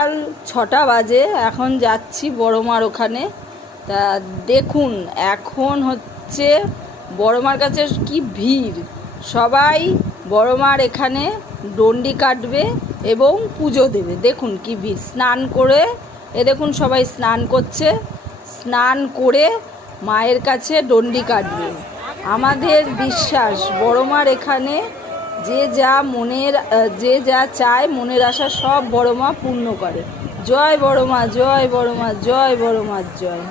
সকাল ৬টা বাজে, এখন যাচ্ছি বড় মার ওখানে। তা দেখুন এখন হচ্ছে বড় মার কাছে কি ভিড়। সবাই বড় মার এখানে ডন্ডি কাটবে এবং পুজো দেবে। দেখুন কি ভিড়। স্নান করে দেখুন সবাই স্নান করছে, স্নান করে মায়ের কাছে ডন্ডি কাটবে। আমাদের বিশ্বাস বড় মার এখানে যে যা চায় মনের আশা সব বড় মা পূর্ণ করে। জয় বড় মা, জয় বড় মা, জয় বড় মার জয়।